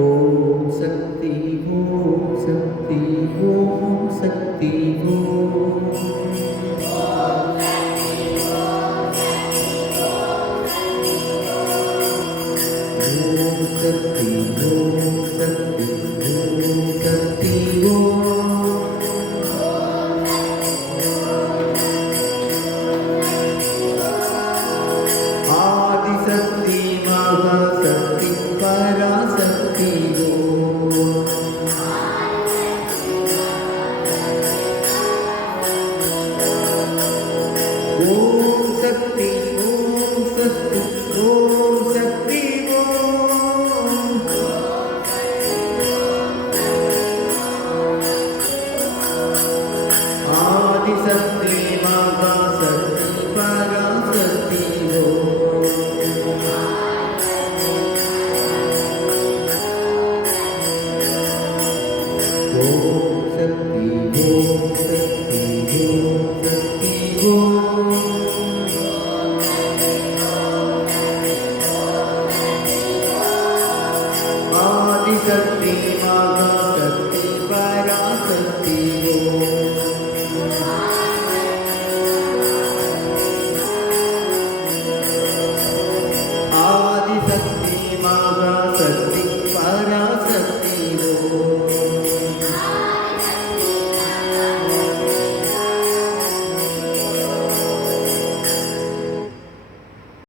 Om Shakti Om Shakti Om Shakti Om Shakti Om Shakti Om Shakti Om Adishakti Mahashakti Parasakthi Om Shakti Om Shakti Om Shakti Om Adishakti Mahashakti Parasakthi Om Shakti Om Shakti Om Shakti Om Adishakti Mahashakti Parasakthi